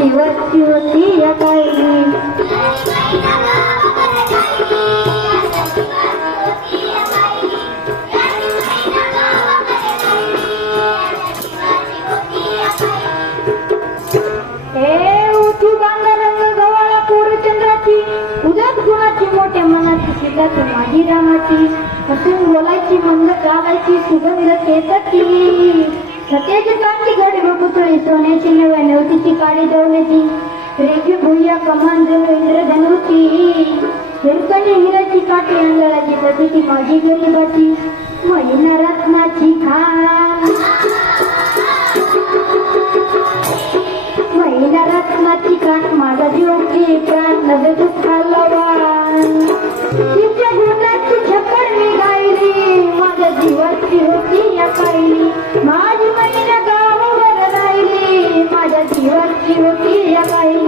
जीवाची होती या काही मोठ्या मनाची सीता तू माझी रामाची हसून बोलायची मंद काढायची सुगंध केसाची सत्याची चांगली घडी व पुतळी सोन्याची नव्या नवतीची काळी दौलती रेखी भुया कमान जण इंद्रधनुची हिरकणी हिराची काठी अंगाराची प्रती माझी गरीबाची महिना रत्नाची खान महिना रत्नाची काठ माझा जीव की प्राण नवे दुःखालवान तिच्या गुणाची छप्पन मी गायली माझ्या जीवाची होती या पाहिली माझी महिना गावावर राहिली माझ्या जीवाची होती या पाहिली